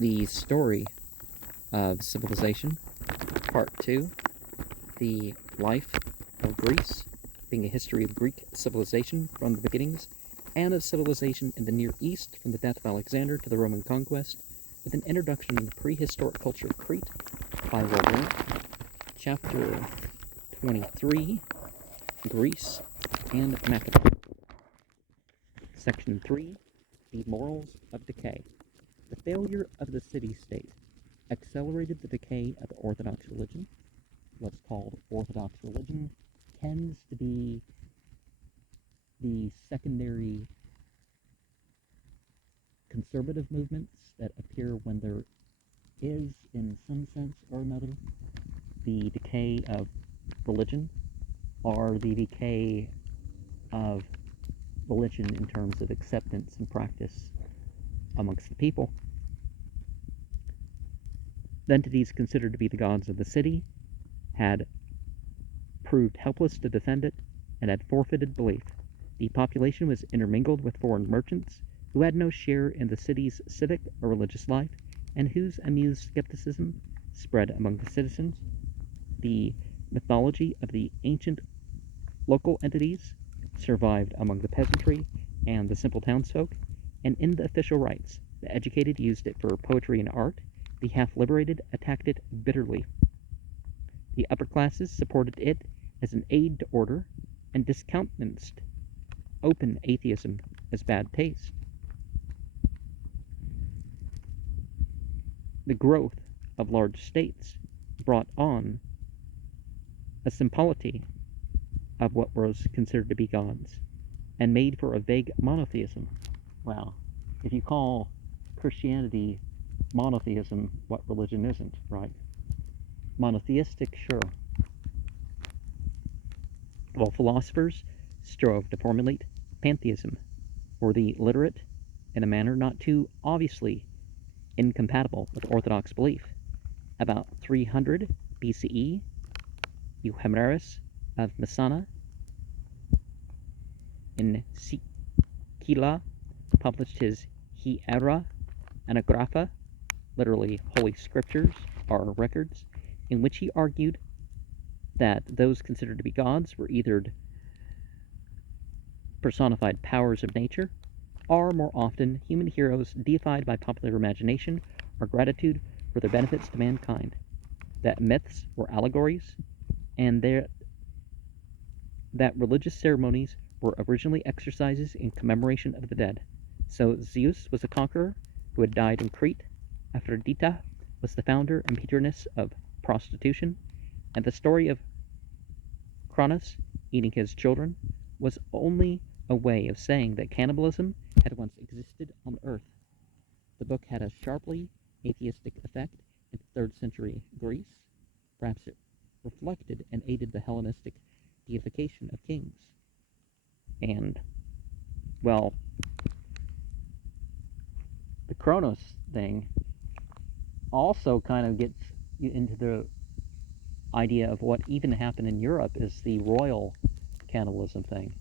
The Story of Civilization, Part 2, The Life of Greece, being a history of Greek civilization from the beginnings, and of civilization in the Near East from the death of Alexander to the Roman conquest, with an introduction to the prehistoric culture of Crete by Durant, Chapter 23, Greece and Macedon. Section 3, The Morals of Decay. The failure of the city-state accelerated the decay of the Orthodox religion. What's called Orthodox religion tends to be the secondary conservative movements that appear when there is, in some sense or another, the decay of religion, or the decay of religion in terms of acceptance and practice amongst the people. The entities considered to be the gods of the city had proved helpless to defend it and had forfeited belief. The population was intermingled with foreign merchants who had no share in the city's civic or religious life and whose amused skepticism spread among the citizens. The mythology of the ancient local entities survived among the peasantry and the simple townsfolk, and in the official rites, the educated used it for poetry and art, the half-liberated attacked it bitterly. The upper classes supported it as an aid to order and discountenanced open atheism as bad taste. The growth of large states brought on a symbolity of what was considered to be gods and made for a vague monotheism. Well, if you call Christianity monotheism, what religion isn't, right? Monotheistic, sure. While philosophers strove to formulate pantheism for the literate in a manner not too obviously incompatible with Orthodox belief. About 300 BCE, Euhemerus of Messana in Sicila published his Hiera Anagrapha, literally Holy Scriptures or records, in which he argued that those considered to be gods were either personified powers of nature, or more often human heroes deified by popular imagination or gratitude for their benefits to mankind, that myths were allegories, and that religious ceremonies were originally exercises in commemoration of the dead. So Zeus was a conqueror who had died in Crete, Aphrodite was the founder and patroness of prostitution, and the story of Cronus eating his children was only a way of saying that cannibalism had once existed on Earth. The book had a sharply atheistic effect in 3rd century Greece. Perhaps it reflected and aided the Hellenistic deification of kings. And, well, the Kronos thing also kind of gets you into the idea of what even happened in Europe is the royal cannibalism thing.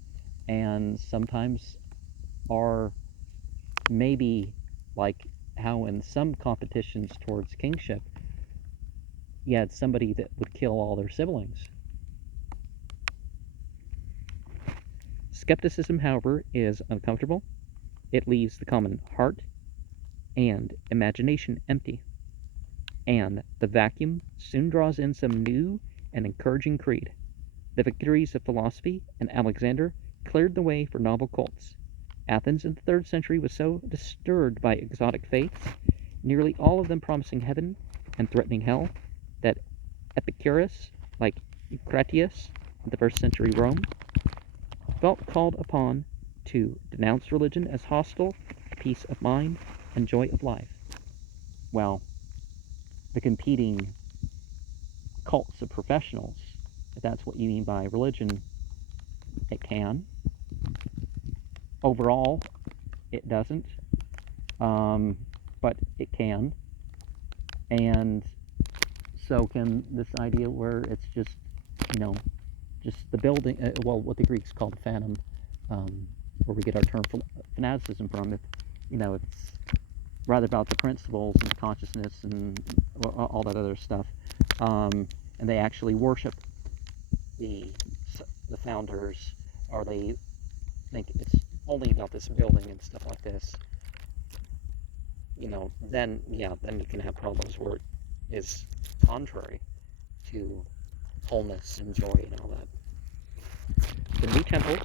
And sometimes are maybe like how in some competitions towards kingship, you had somebody that would kill all their siblings. Skepticism, however, is uncomfortable. It leaves the common heart and imagination empty, and the vacuum soon draws in some new and encouraging creed. The victories of philosophy and Alexander cleared the way for novel cults. Athens in the 3rd century was so disturbed by exotic faiths, nearly all of them promising heaven and threatening hell, that Epicurus, like Eucratius in the 1st century Rome, felt called upon to denounce religion as hostile to peace of mind and joy of life. Well, the competing cults of professionals, if that's what you mean by religion, it can. Overall, it doesn't, but it can. And so can this idea where it's just, just the building, what the Greeks called phantom, where we get our term fanaticism from. If it's rather about the principles and consciousness and all that other stuff. And they actually worship the founders, or they think it's only about this building and stuff like this. Then you can have problems where it is contrary to wholeness and joy and all that. The new temples,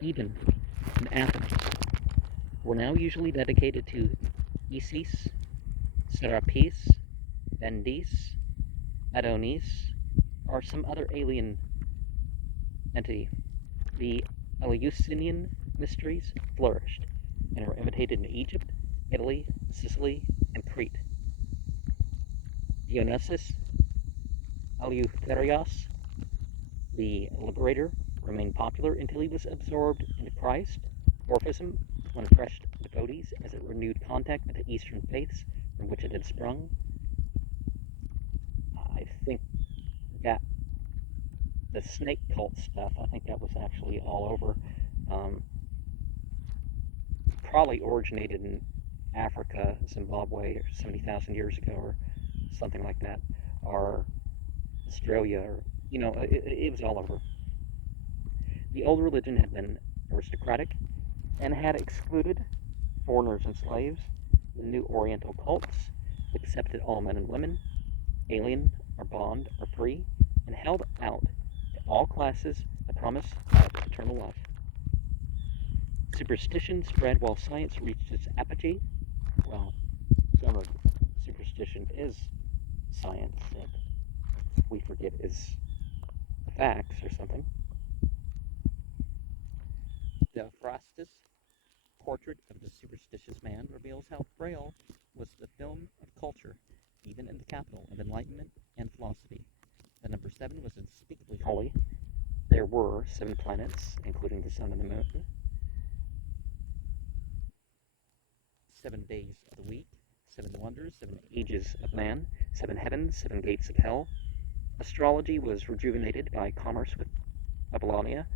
even in Athens, were now usually dedicated to Isis, Serapis, Bendis, Adonis, or some other alien entity. The Eleusinian mysteries flourished and were imitated in Egypt, Italy, Sicily, and Crete. Dionysus, Eleutherios, the liberator, remained popular until he was absorbed into Christ. Orphism refreshed devotees as it renewed contact with the Eastern faiths from which it had sprung. I think that the snake cult stuff, I think that was actually all over. Probably originated in Africa, Zimbabwe, 70,000 years ago, or something like that, or Australia, or it was all over. The old religion had been aristocratic and had excluded foreigners and slaves. The new Oriental cults accepted all men and women, alien or bond or free, and held out to all classes the promise of eternal life. Superstition spread while science reached its apogee. Well, some of superstition is science that we forget is facts or something. Theophrastus' portrait of the superstitious man reveals how frail was the film of culture, even in the capital of enlightenment and philosophy. The number 7 was unspeakably holy. There were 7 planets, including the sun and the moon, 7 days of the week, 7 wonders, 7 ages of man, 7 heavens, 7 gates of hell. Astrology was rejuvenated by commerce with Babylonia.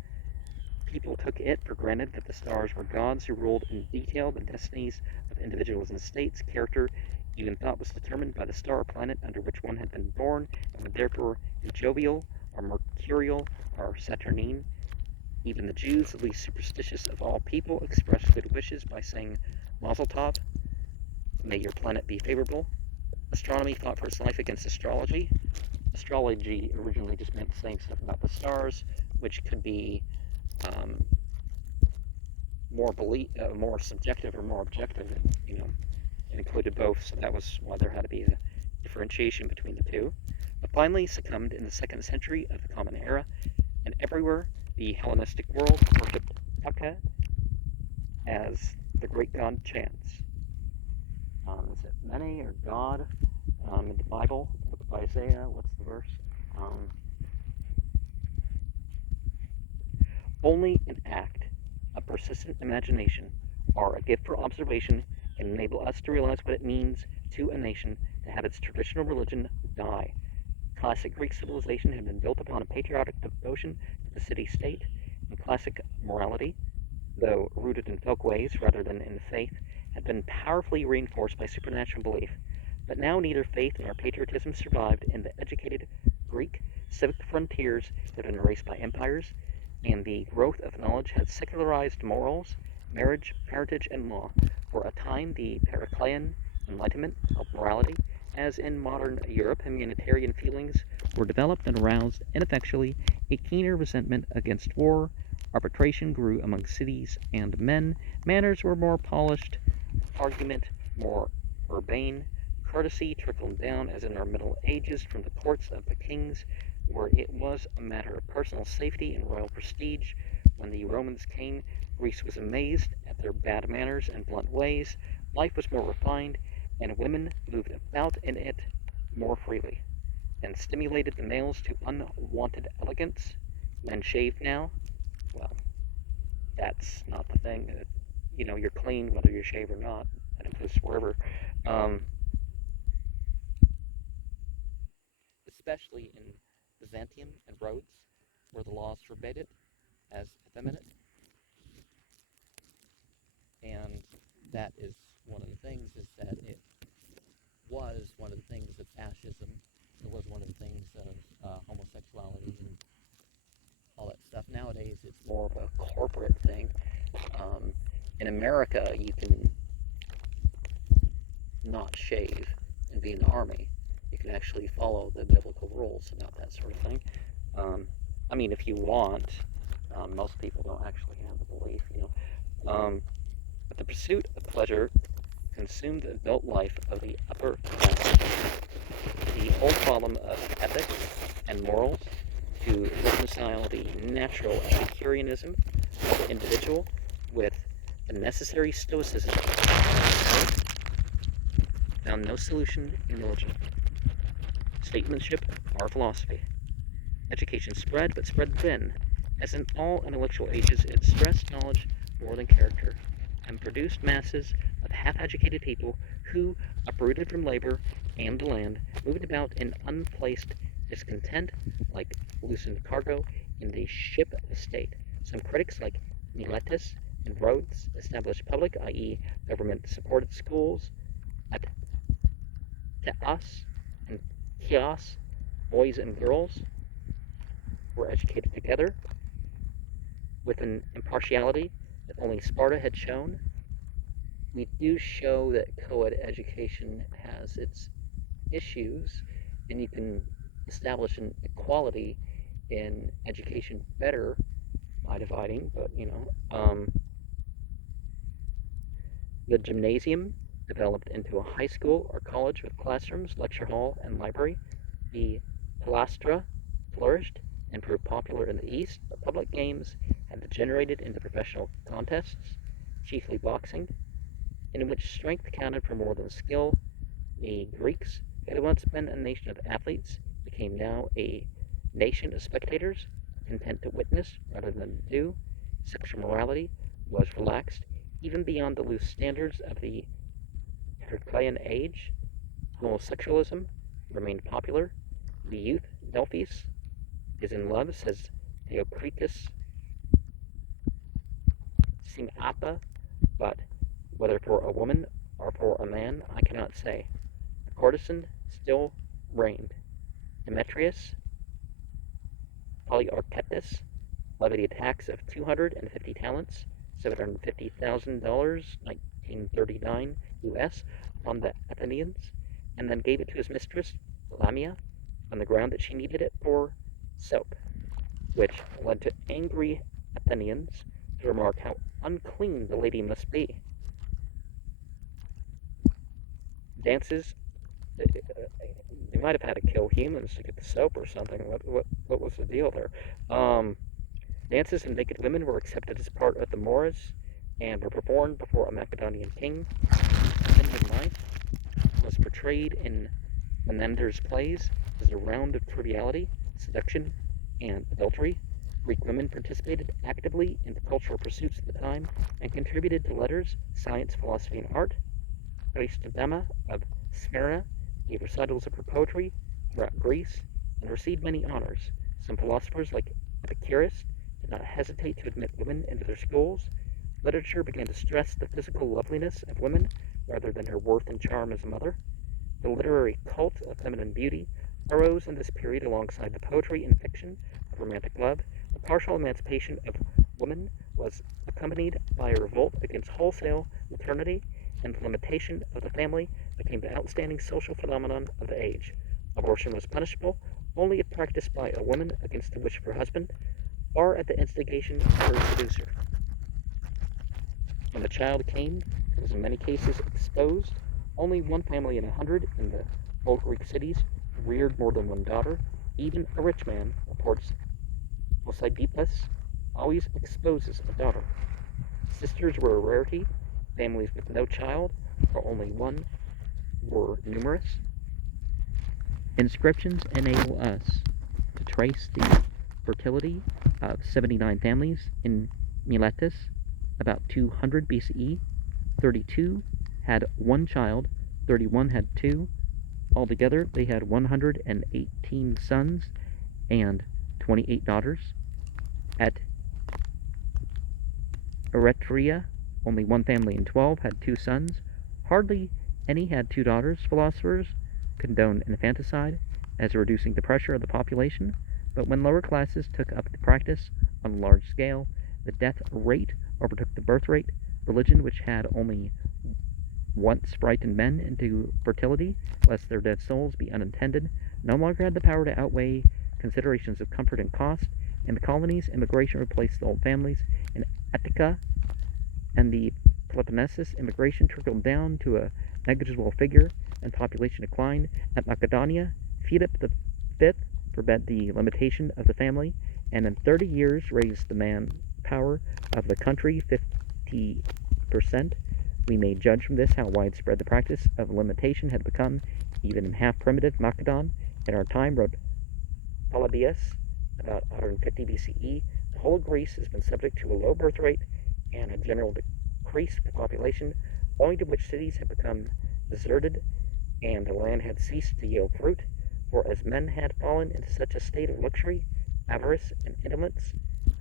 People took it for granted that the stars were gods who ruled in detail the destinies of individuals and states. Character, even thought, was determined by the star or planet under which one had been born, and would therefore be jovial, or mercurial, or saturnine. Even the Jews, the least superstitious of all people, expressed good wishes by saying, Mazel Tov, may your planet be favorable. Astronomy fought for its life against astrology. Astrology originally just meant saying stuff about the stars, which could be more subjective or more objective. It included both, so that was why there had to be a differentiation between the two. But finally succumbed in the 2nd century of the Common Era, and everywhere the Hellenistic world worshipped Decay as the great god Chance. Is it Mene or God? In the Bible, the book of Isaiah, what's the verse? Only an act of persistent imagination or a gift for observation can enable us to realize what it means to a nation to have its traditional religion die. Classic Greek civilization had been built upon a patriotic devotion to the city-state, and classic morality, though rooted in folk ways rather than in faith, had been powerfully reinforced by supernatural belief. But now neither faith nor patriotism survived, and the educated Greek civic frontiers had been erased by empires, and the growth of knowledge had secularized morals, marriage, parentage, and law. For a time, the Periclean Enlightenment of morality, as in modern Europe, humanitarian feelings were developed and aroused ineffectually a keener resentment against war. Arbitration grew among cities and men. Manners were more polished, argument more urbane. Courtesy trickled down, as in our Middle Ages, from the courts of the kings, where it was a matter of personal safety and royal prestige. When the Romans came, Greece was amazed at their bad manners and blunt ways. Life was more refined, and women moved about in it more freely, and stimulated the males to unwanted elegance. Men shave now. Well, that's not the thing. You're clean whether you shave or not. That includes wherever. Especially in Byzantium and Rhodes, where the laws forbade it as effeminate. And that is one of the things, is that it was one of the things of fascism. It was one of the things of homosexuality and all that stuff. Nowadays, it's more of a corporate thing. In America, you can not shave and be in the army. You can actually follow the biblical rules about that sort of thing. I mean, if you want, most people don't actually have the belief, but the pursuit of pleasure consumed the adult life of the upper class. The old problem of ethics and morals to reconcile the natural Epicureanism of the individual with the necessary stoicism found no solution in religion, statesmanship, or philosophy. Education spread, but spread thin. As in all intellectual ages, it stressed knowledge more than character, and produced masses of half-educated people who, uprooted from labor and the land, moved about in unplaced discontent like loosened cargo in the ship of state. Some critics, like Miletus and Rhodes, established public, i.e., government-supported schools at Teos and Chios. Boys and girls were educated together with an impartiality that only Sparta had shown. We do show that co-ed education has its issues, and you can establish an equality in education better by dividing, but the gymnasium developed into a high school or college with classrooms, lecture hall, and library. The palastra flourished and proved popular in the East, but public games had degenerated into professional contests, chiefly boxing, in which strength counted for more than skill. The Greeks, who had once been a nation of athletes, became now a nation of spectators, content to witness rather than do. Sexual morality was relaxed, even beyond the loose standards of the Herculean age. Homosexualism remained popular. The youth, Delphis, is in love, says Theocritus Simapa, but whether for a woman or for a man, I cannot say. The courtesan still reigned. Demetrius Polyarchetus levied a tax of 250 talents, $750,000, 1939 US, upon the Athenians, and then gave it to his mistress, Lamia, on the ground that she needed it for soap, which led to angry Athenians to remark how unclean the lady must be. Dances, they might have had to kill humans to get the soap or something. What was the deal there? Dances of naked women were accepted as part of the mores and were performed before a Macedonian king. Athenian life was portrayed in Menander's plays as a round of triviality, seduction, and adultery. Greek women participated actively in the cultural pursuits of the time and contributed to letters, science, philosophy, and art. Aristodema of Smyrna gave recitals of her poetry throughout Greece and received many honors. Some philosophers, like Epicurus, did not hesitate to admit women into their schools. Literature began to stress the physical loveliness of women rather than her worth and charm as a mother. The literary cult of feminine beauty arose in this period alongside the poetry and fiction of romantic love. The partial emancipation of woman was accompanied by a revolt against wholesale maternity, and the limitation of the family became the outstanding social phenomenon of the age. Abortion was punishable only if practiced by a woman against the wish of her husband, or at the instigation of her seducer. When the child came, it was in many cases exposed. Only one family in 100 in the old Greek cities reared more than one daughter. Even a rich man, reports Poseidipus, always exposes a daughter. Sisters were a rarity. Families with no child, or only one, were numerous. Inscriptions enable us to trace the fertility of 79 families in Miletus about 200 BCE. 32 had one child, 31 had two. Altogether, they had 118 sons and 28 daughters. At Eretria, Only one family in 12 had 2 sons. Hardly any had 2 daughters. Philosophers condoned infanticide as reducing the pressure of the population, but when lower classes took up the practice on a large scale, the death rate overtook the birth rate. Religion, which had only once frightened men into fertility, lest their dead souls be unintended, no longer had the power to outweigh considerations of comfort and cost. In the colonies, immigration replaced the old families. In Attica and the Peloponnesus, immigration trickled down to a negligible figure, and population declined. At Macedonia, Philip V forbade the limitation of the family, and in 30 years raised the manpower of the country 50%. We may judge from this how widespread the practice of limitation had become, even in half-primitive Macedon. In our time, wrote Polybius, about 150 BCE, the whole of Greece has been subject to a low birth rate and a general decrease in population, owing to which cities have become deserted and the land had ceased to yield fruit, for as men had fallen into such a state of luxury, avarice, and indolence,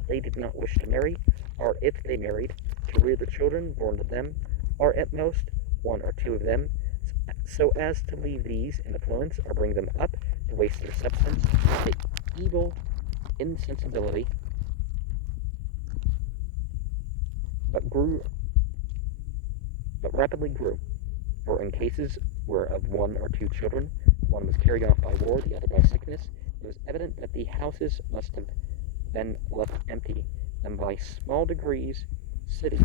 they did not wish to marry, or if they married, to rear the children born to them, or at most 1 or 2 of them, so as to leave these in affluence or bring them up to waste their substance. The evil insensibility, but rapidly grew, for in cases where of 1 or 2 children, one was carried off by war, the other by sickness, it was evident that the houses must have been left empty, and by small degrees cities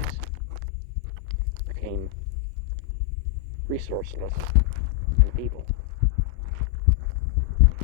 became resourceless and feeble.